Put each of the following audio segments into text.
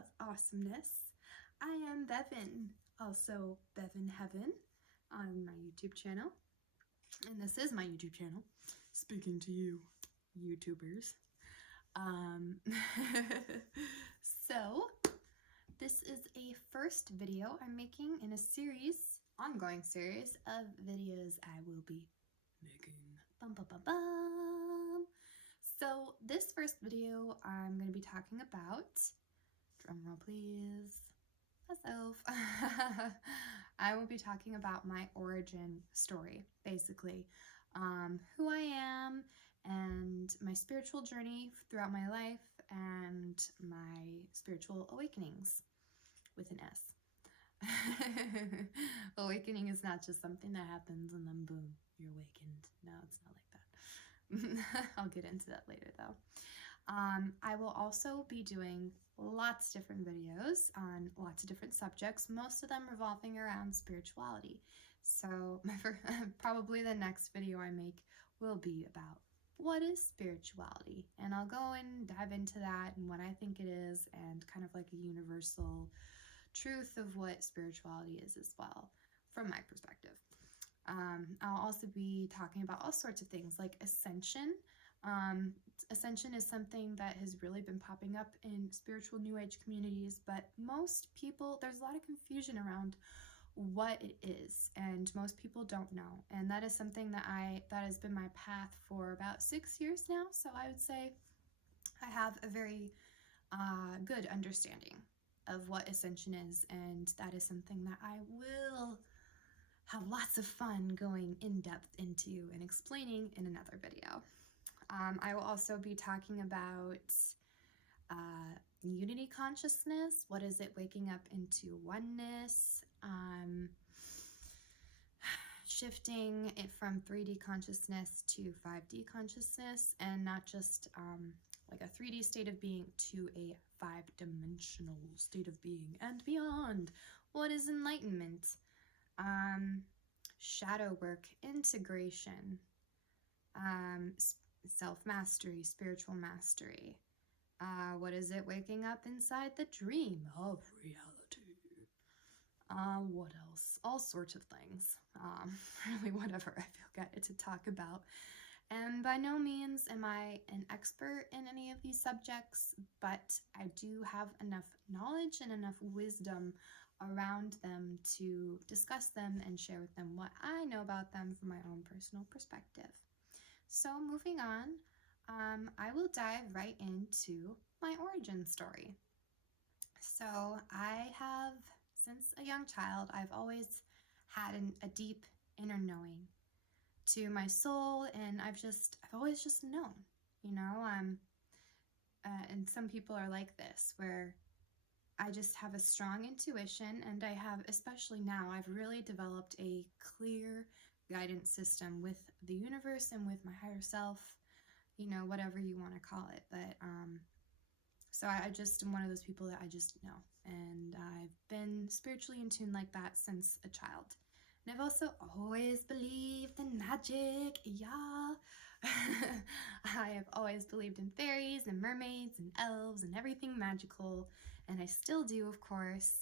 of awesomeness. I am Bevan, also Bevan Heaven, on my YouTube channel. And this is my YouTube channel, speaking to you, YouTubers. So, this is a first video I'm making in a ongoing series of videos I will be making. Bum, bum, bum, bum. So this first video I'm going to be talking about, drumroll please, myself. I will be talking about my origin story, basically. Who I am and my spiritual journey throughout my life and my spiritual awakenings with an S. Awakening is not just something that happens and then boom, you're awakened. No, it's not like that. I'll get into that later though. I will also be doing lots of different videos on lots of different subjects, most of them revolving around spirituality. So probably the next video I make will be about what is spirituality, and I'll go and dive into that and what I think it is and kind of like a universal truth of what spirituality is as well from my perspective. I'll also be talking about all sorts of things like Ascension. Ascension is something that has really been popping up in spiritual New Age communities, but most people, there's a lot of confusion around what it is, and most people don't know. And that is something that has been my path for about 6 years now. So I would say I have a very good understanding of what Ascension is, and that is something that I will have lots of fun going in depth into and explaining in another video. I will also be talking about unity consciousness. What is it? Waking up into oneness, shifting it from 3D consciousness to 5D consciousness, and not just like a 3D state of being to a 5-dimensional state of being and beyond. What is enlightenment? Shadow work, integration, self-mastery, spiritual mastery. What is it? Waking up inside the dream of reality. What else? All sorts of things. Really whatever I feel guided to talk about. And by no means am I an expert in any of these subjects, but I do have enough knowledge and enough wisdom around them to discuss them and share with them what I know about them from my own personal perspective. So moving on, I will dive right into my origin story. So I have, since a young child, I've always had a deep inner knowing to my soul, and I've always just known, you know. And some people are like this, where I just have a strong intuition, and I have, especially now, I've really developed a clear guidance system with the universe and with my higher self, you know, whatever you want to call it. But so I just am one of those people that I just know, and I've been spiritually in tune like that since a child. And I've also always believed in magic, yeah. I have always believed in fairies and mermaids and elves and everything magical, and I still do, of course.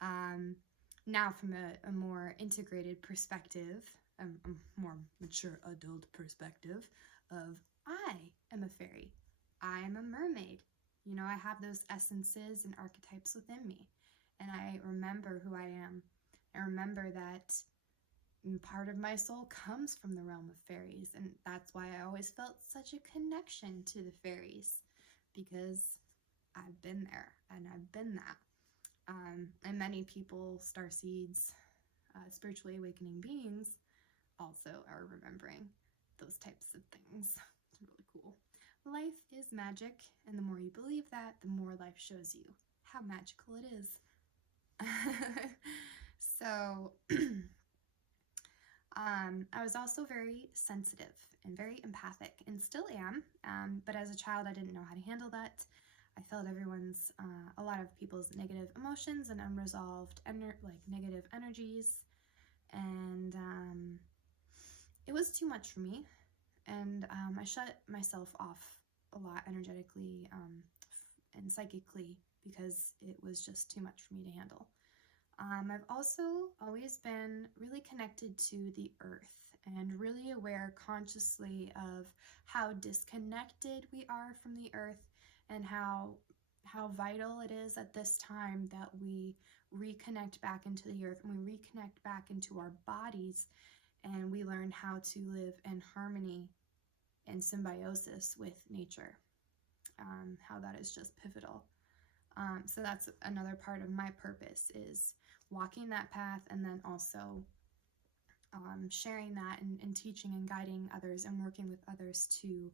Now from a more integrated perspective, a more mature adult perspective of I am a fairy, I am a mermaid. You know, I have those essences and archetypes within me, and I remember who I am. I remember that part of my soul comes from the realm of fairies, and that's why I always felt such a connection to the fairies, because I've been there and I've been that. And many people, starseeds, spiritually awakening beings, also are remembering those types of things. It's really cool. Life is magic, and the more you believe that, the more life shows you how magical it is. So I was also very sensitive and very empathic, and still am, but as a child I didn't know how to handle that. I felt a lot of people's negative emotions and unresolved negative energies, and it was too much for me, and I shut myself off a lot energetically and psychically, because it was just too much for me to handle. I've also always been really connected to the earth and really aware consciously of how disconnected we are from the earth, and how vital it is at this time that we reconnect back into the earth, and we reconnect back into our bodies, and we learn how to live in harmony and symbiosis with nature. How that is just pivotal. So that's another part of my purpose, is walking that path, and then also sharing that and teaching and guiding others and working with others to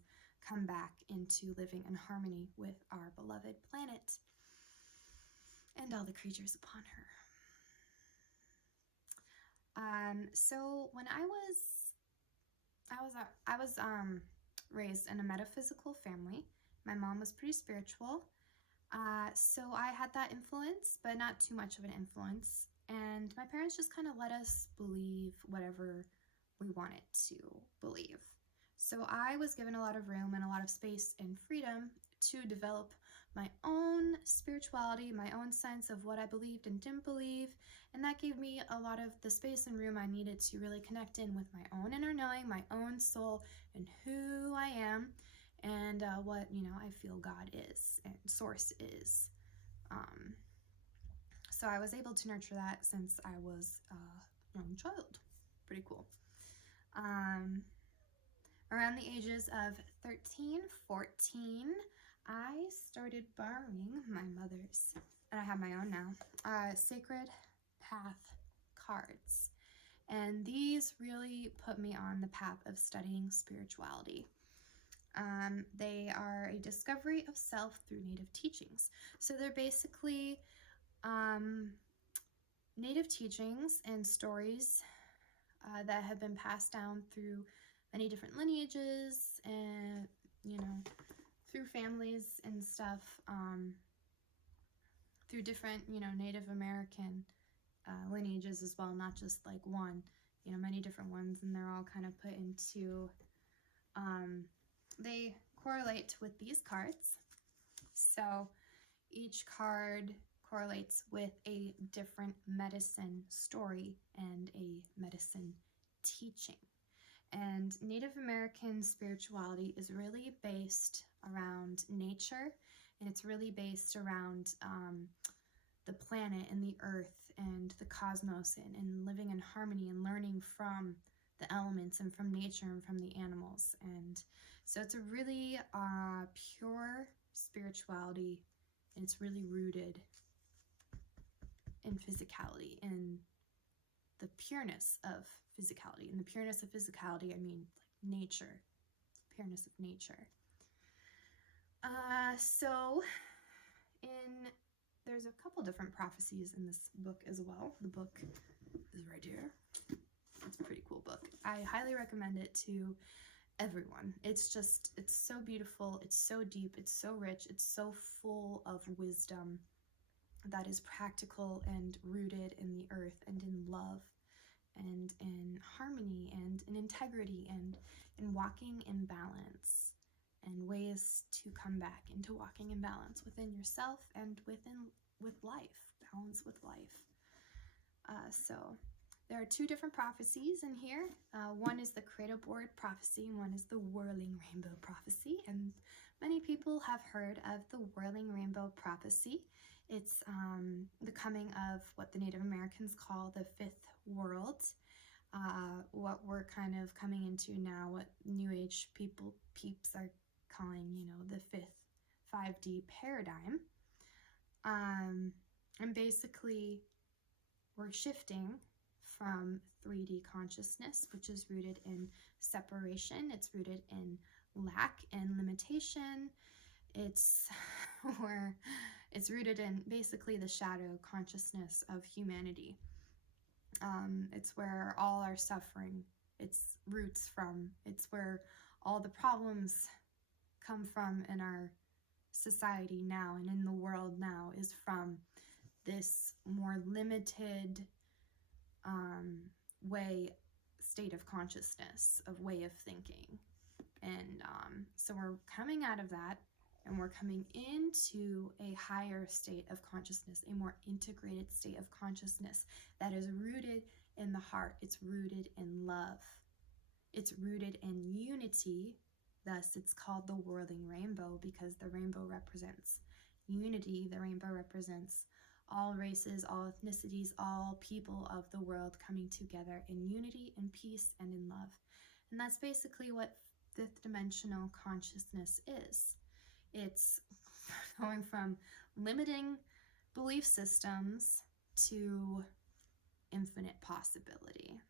come back into living in harmony with our beloved planet and all the creatures upon her. So when I was raised in a metaphysical family. My mom was pretty spiritual. So I had that influence, but not too much of an influence. And my parents just kind of let us believe whatever we wanted to believe. So I was given a lot of room and a lot of space and freedom to develop my own spirituality, my own sense of what I believed and didn't believe. And that gave me a lot of the space and room I needed to really connect in with my own inner knowing, my own soul, and who I am, and what, I feel God is and Source is. So I was able to nurture that since I was a young child. Pretty cool. Around the ages of 13, 14, I started borrowing my mother's, and I have my own now, Sacred Path cards. And these really put me on the path of studying spirituality. They are a discovery of self through native teachings. So they're basically native teachings and stories that have been passed down through many different lineages and, through families and stuff, through different, Native American lineages as well, not just like one, many different ones, and they're all kind of put into, they correlate with these cards. So each card correlates with a different medicine story and a medicine teaching. And Native American spirituality is really based around nature, and it's really based around the planet and the earth and the cosmos, and living in harmony and learning from the elements and from nature and from the animals. And so it's a really pure spirituality, and it's really rooted in physicality, in the pureness of physicality. And the pureness of physicality, I mean like nature, pureness of nature. So there's a couple different prophecies in this book as well. The book is right here. It's a pretty cool book. I highly recommend it to everyone. It's so beautiful. It's so deep. It's so rich. It's so full of wisdom that is practical and rooted in the earth and in love and in harmony and in integrity and in walking in balance, and ways to come back into walking in balance within yourself and with life, balance with life. So there are two different prophecies in here. One is the Cradle Board prophecy, and one is the Whirling Rainbow prophecy. And many people have heard of the Whirling Rainbow prophecy. It's the coming of what the Native Americans call the fifth world, what we're kind of coming into now, what New Age peeps are calling, the fifth 5D paradigm. And basically, we're shifting from 3D consciousness, which is rooted in separation. It's rooted in lack and limitation. It's rooted in basically the shadow consciousness of humanity. It's where all our suffering, its roots from. It's where all the problems come from in our society now and in the world now, is from this more limited state of consciousness, of way of thinking. And so we're coming out of that, And we're coming into a higher state of consciousness, a more integrated state of consciousness that is rooted in the heart. It's rooted in love. It's rooted in unity. Thus, it's called the whirling rainbow, because the rainbow represents unity. The rainbow represents all races, all ethnicities, all people of the world coming together in unity, in peace, and in love. And that's basically what fifth dimensional consciousness is. It's going from limiting belief systems to infinite possibility.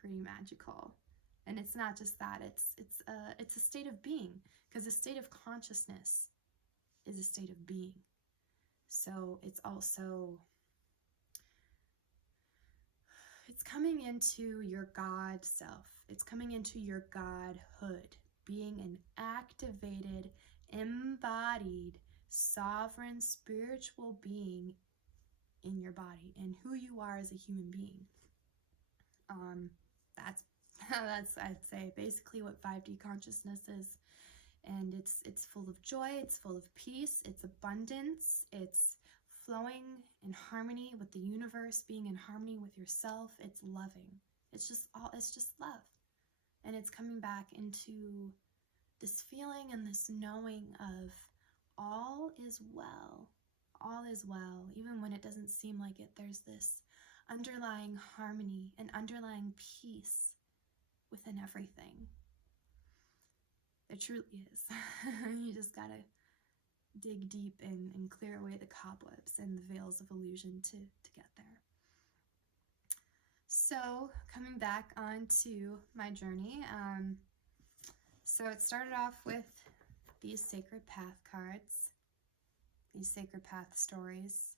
Pretty magical. And it's not just that, it's a state of being, because a state of consciousness is a state of being. So it's also, it's coming into your God self. It's coming into your Godhood, being an activated, embodied, sovereign, spiritual being in your body, and who you are as a human being. That's I'd say basically what 5D consciousness is. And it's full of joy, it's full of peace, it's abundance, it's flowing in harmony with the universe, being in harmony with yourself. It's loving. It's just love. And it's coming back into this feeling and this knowing of all is well. All is well. Even when it doesn't seem like it, there's this underlying harmony and underlying peace within everything. There truly is. You just gotta dig deep and clear away the cobwebs and the veils of illusion to get there. So coming back onto my journey, so it started off with these sacred path cards, these sacred path stories,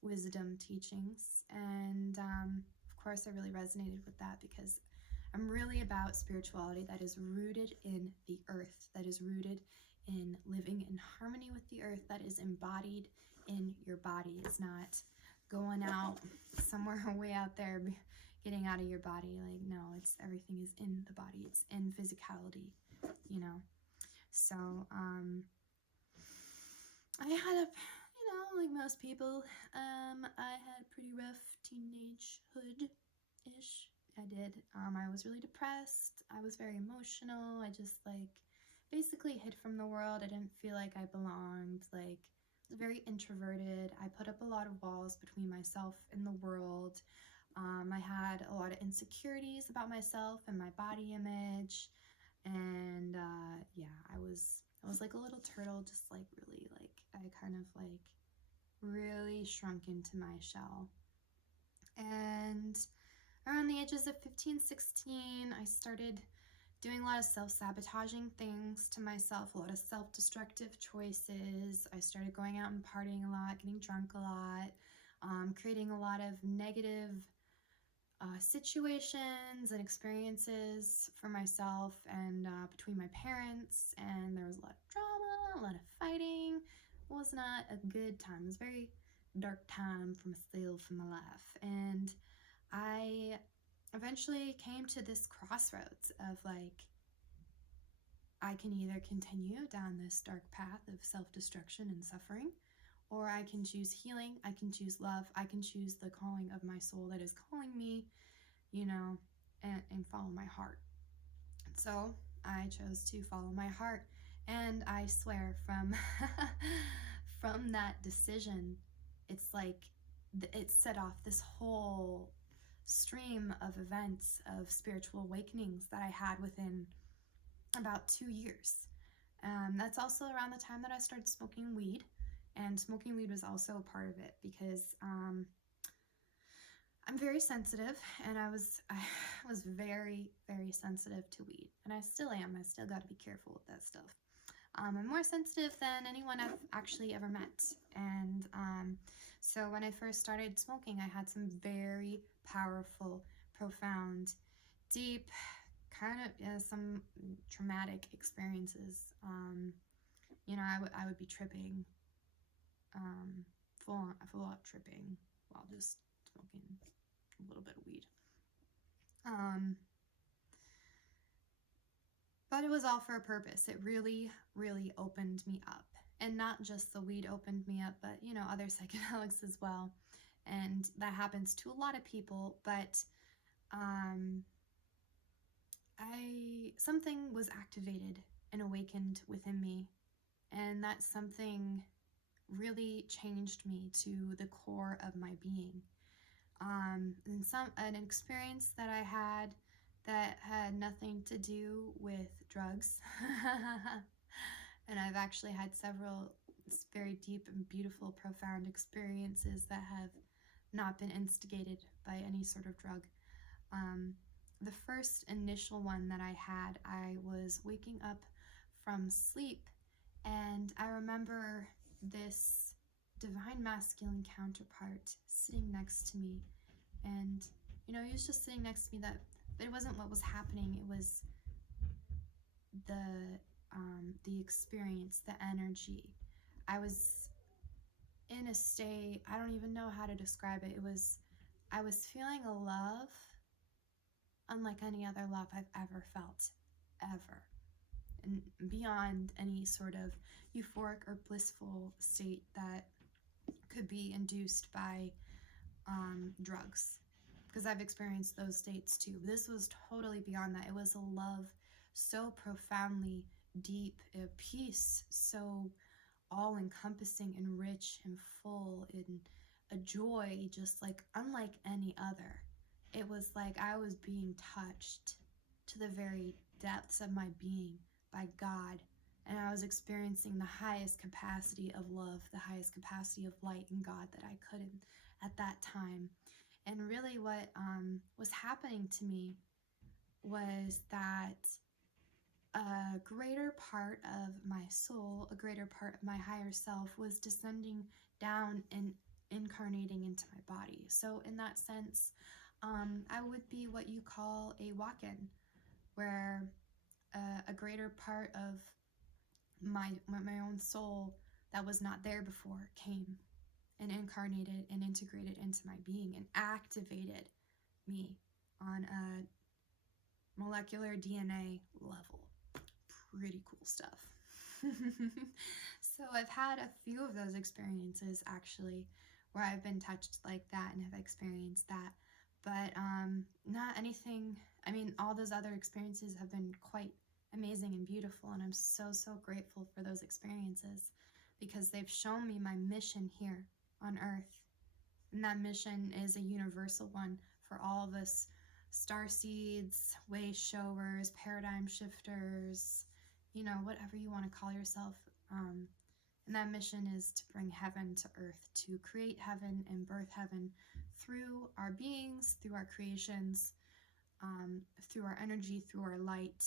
wisdom teachings, and of course I really resonated with that, because I'm really about spirituality that is rooted in the earth, that is rooted in living in harmony with the earth, that is embodied in your body. It's not going out somewhere way out there, getting out of your body. Like, no, it's everything is in the body. It's in physicality, you know. So, I had a, like most people, I had a pretty rough teenagehood-ish. I did. I was really depressed. I was very emotional. I just basically hid from the world. I didn't feel like I belonged. I was very introverted. I put up a lot of walls between myself and the world. I had a lot of insecurities about myself and my body image. And yeah, I was like a little turtle, just really I kind of really shrunk into my shell. And around the ages of 15, 16, I started doing a lot of self-sabotaging things to myself, a lot of self-destructive choices. I started going out and partying a lot, getting drunk a lot, creating a lot of negative situations and experiences for myself and between my parents, and there was a lot of drama, a lot of fighting. It was not a good time. It was a very dark time for myself and my life. And I eventually came to this crossroads of I can either continue down this dark path of self-destruction and suffering, or I can choose healing, I can choose love, I can choose the calling of my soul that is calling me, and follow my heart. So I chose to follow my heart, and I swear from from that decision, it's it set off this whole stream of events of spiritual awakenings that I had within about 2 years. That's also around the time that I started smoking weed, and smoking weed was also a part of it, because I'm very sensitive, and I was very, very sensitive to weed, and I still am. I still got to be careful with that stuff. I'm more sensitive than anyone I've actually ever met, and so when I first started smoking, I had some very powerful, profound, deep, kind of some traumatic experiences. I would be tripping, full out tripping while just smoking a little bit of weed. But it was all for a purpose. It really, really opened me up. And not just the weed opened me up, but, other psychedelics as well. And that happens to a lot of people, but something was activated and awakened within me. And that something really changed me to the core of my being. And an experience that I had that had nothing to do with drugs. And I've actually had several very deep and beautiful, profound experiences that have not been instigated by any sort of drug. The first initial one that I had, I was waking up from sleep, and I remember this divine masculine counterpart sitting next to me. And, he was just sitting next to me. That it wasn't what was happening. It was the experience, the energy. I was in a state, I don't even know how to describe it. I was feeling a love unlike any other love I've ever felt, ever. And beyond any sort of euphoric or blissful state that could be induced by drugs, because I've experienced those states too. This was totally beyond that. It was a love so profoundly deep, a peace so all-encompassing and rich and full, and a joy just like unlike any other. It was like I was being touched to the very depths of my being by God, and I was experiencing the highest capacity of love, the highest capacity of light in God that I could at that time. And really what was happening to me was that a greater part of my soul, a greater part of my higher self was descending down and incarnating into my body. So in that sense, I would be what you call a walk-in, where a greater part of my own soul that was not there before came and incarnated and integrated into my being and activated me on a molecular DNA level. Pretty cool stuff. So I've had a few of those experiences actually where I've been touched like that and have experienced that, but not anything. I mean, all those other experiences have been quite amazing and beautiful, and I'm so grateful for those experiences because they've shown me my mission here on Earth. And that mission is a universal one for all of us starseeds, way showers, paradigm shifters, whatever you want to call yourself. And that mission is to bring heaven to earth, to create heaven and birth heaven through our beings, through our creations, through our energy, through our light,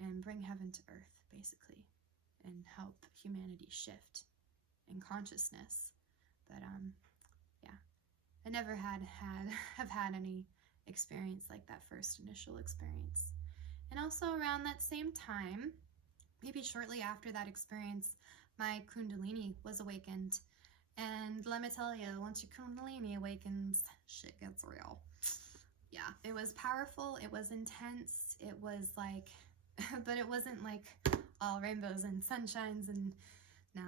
and bring heaven to earth, basically, and help humanity shift in consciousness. But yeah, I never have had any experience like that first initial experience. And also around that same time, maybe shortly after that experience, my Kundalini was awakened. And let me tell you, once your Kundalini awakens, shit gets real. Yeah, it was powerful, it was intense, it was like, but it wasn't like all rainbows and sunshines, and no,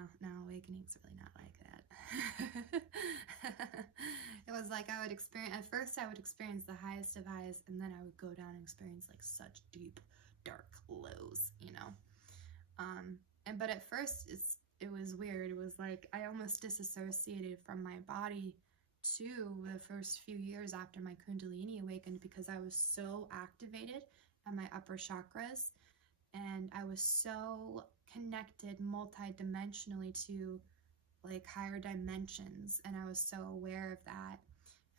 awakening's really not like that. It was like at first I would experience the highest of highs, and then I would go down and experience like such deep, dark lows, but at first it was weird. It was like I almost disassociated from my body too the first few years after my Kundalini awakened, because I was so activated at my upper chakras, and I was so connected multi-dimensionally to like higher dimensions, and I was so aware of that.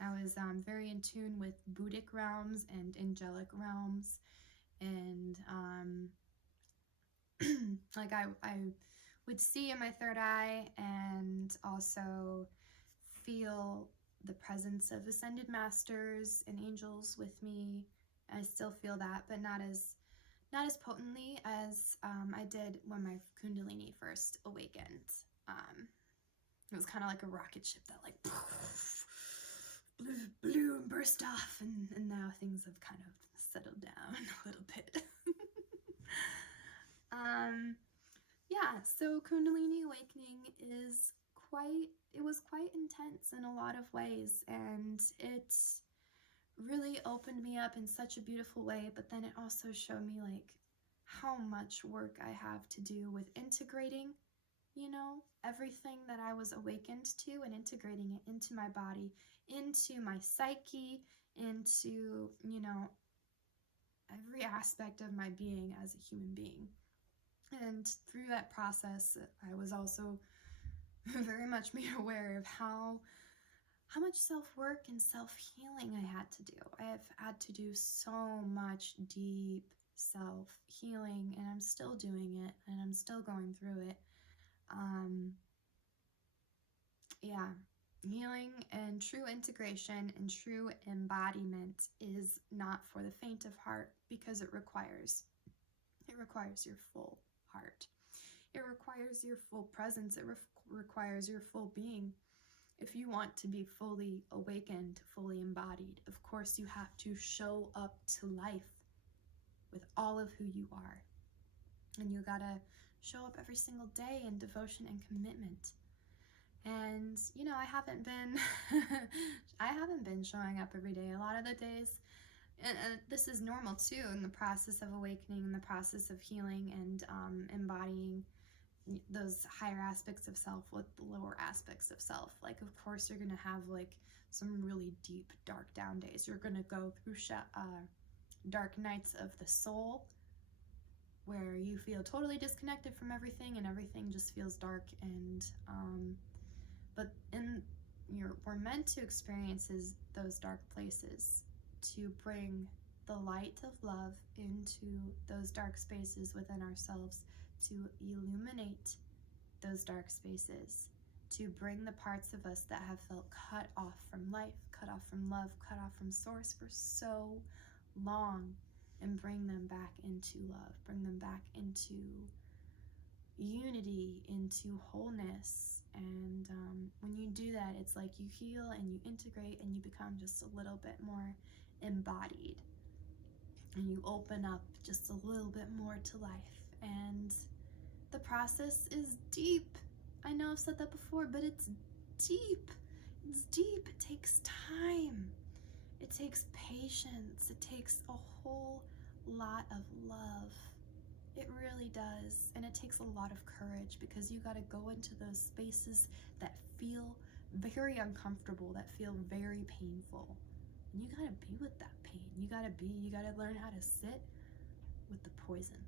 I was very in tune with Buddhic realms and angelic realms, and like I would see in my third eye, and also feel the presence of ascended masters and angels with me. I still feel that, but not as potently as I did when my Kundalini first awakened. It was kind of like a rocket ship that like blew and burst off, and now things have kind of settled down a little bit. Yeah, so Kundalini awakening it was quite intense in a lot of ways, and it really opened me up in such a beautiful way, but then it also showed me like how much work I have to do with integrating, everything that I was awakened to and integrating it into my body, into my psyche, into, every aspect of my being as a human being. And through that process, I was also very much made aware of how much self-work and self-healing I had to do. I have had to do so much deep self-healing, and I'm still doing it, and I'm still going through it. Yeah, healing and true integration and true embodiment is not for the faint of heart, because it requires your full heart. It requires your full presence. It requires your full being. If you want to be fully awakened, fully embodied, of course you have to show up to life with all of who you are. And you gotta show up every single day in devotion and commitment. And I haven't been I haven't been showing up every day. A lot of the days, and this is normal too, in the process of awakening, in the process of healing and embodying those higher aspects of self with the lower aspects of self. Like, of course, you're gonna have like some really deep, dark down days. You're gonna go through dark nights of the soul, where you feel totally disconnected from everything, and everything just feels dark. And but we're meant to experience those dark places, to bring the light of love into those dark spaces within ourselves, to illuminate those dark spaces, to bring the parts of us that have felt cut off from life, cut off from love, cut off from source for so long, and bring them back into love, bring them back into unity, into wholeness. And when you do that, it's like you heal and you integrate and you become just a little bit more embodied, and you open up just a little bit more to life. And the process is deep. I know I've said that before, but it's deep. It's deep. It takes time. It takes patience. It takes a whole lot of love. It really does. And it takes a lot of courage, because you got to go into those spaces that feel very uncomfortable, that feel very painful. And you got to be with that pain. You got to learn how to sit with the poison.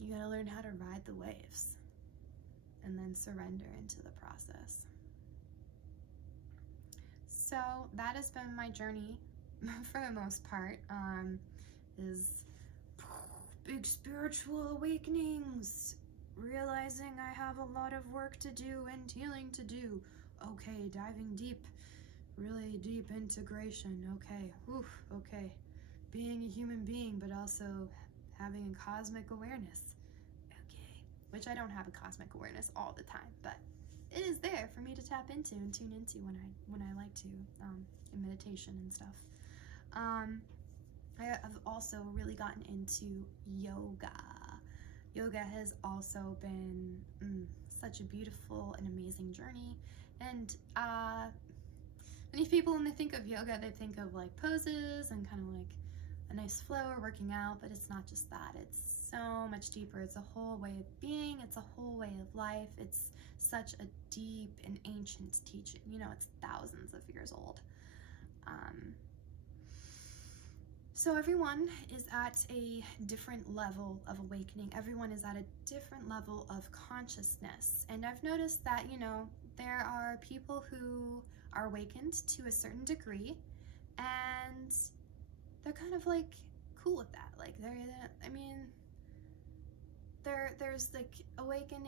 You got to learn how to ride the waves and then surrender into the process. So that has been my journey for the most part, is big spiritual awakenings, realizing I have a lot of work to do and healing to do. Okay, diving deep, really deep integration. Okay, okay. Being a human being, but also having a cosmic awareness. Okay, which I don't have a cosmic awareness all the time, but it is there for me to tap into and tune into when I like to, in meditation and stuff. I have also really gotten into yoga. Yoga has also been such a beautiful and amazing journey. And many people, when they think of yoga, they think of like poses and kind of like a nice flow or working out, but it's not just that. It's so much deeper. It's a whole way of being. It's a whole way of life. It's such a deep and ancient teaching. It's thousands of years old. So everyone is at a different level of awakening. Everyone is at a different level of consciousness. And I've noticed that, there are people who are awakened to a certain degree, and they're kind of like cool with that. Like there's like awakened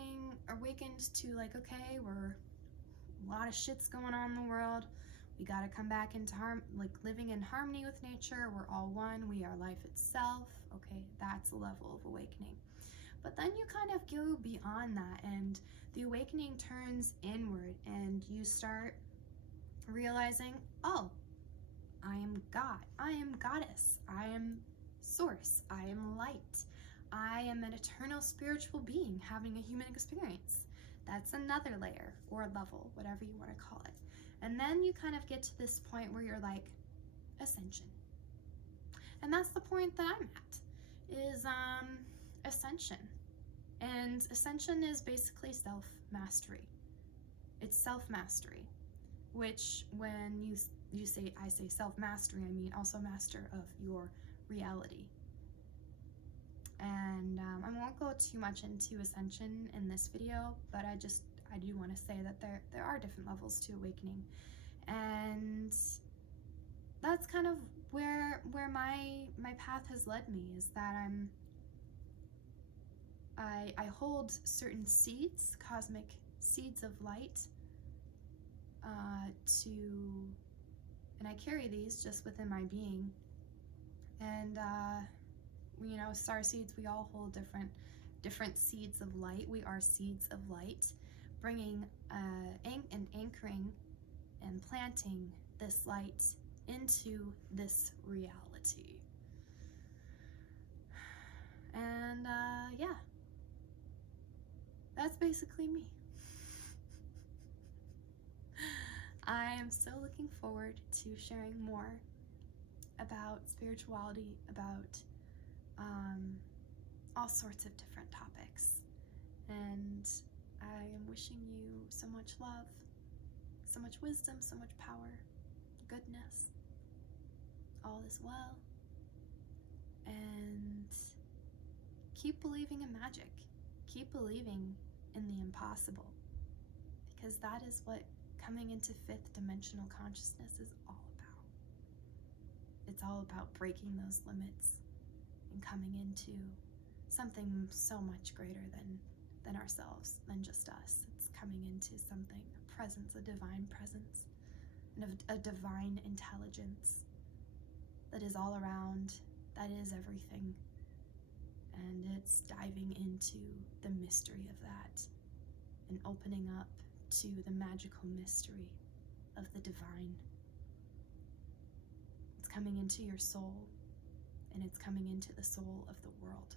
to like, okay, a lot of shit's going on in the world. We got to come back into living in harmony with nature. We're all one. We are life itself. Okay, that's a level of awakening. But then you kind of go beyond that, and the awakening turns inward, and you start realizing, oh, I am God. I am goddess. I am source. I am light. I am an eternal spiritual being having a human experience. That's another layer or level, whatever you want to call it. And then you kind of get to this point where you're like, Ascension. And that's the point that I'm at, is Ascension. And Ascension is basically self-mastery. It's self-mastery, which when you say, I say self-mastery, I mean also master of your reality. And I won't go too much into Ascension in this video, but I do want to say that there are different levels to awakening. And that's kind of where my path has led me, is that I hold certain seeds, cosmic seeds of light, and I carry these just within my being. And you know, star seeds, we all hold different seeds of light. We are seeds of light, bringing and anchoring and planting this light into this reality. And yeah, that's basically me. I am so looking forward to sharing more about spirituality, about all sorts of different topics. And I am wishing you so much love, so much wisdom, so much power, goodness. All is well. And keep believing in magic. Keep believing in the impossible. Because that is what coming into fifth dimensional consciousness is all about. It's all about breaking those limits and coming into something so much greater than ourselves, than just us. It's coming into something, a presence, a divine presence, and a divine intelligence that is all around, that is everything. And it's diving into the mystery of that and opening up to the magical mystery of the divine. It's coming into your soul, and it's coming into the soul of the world.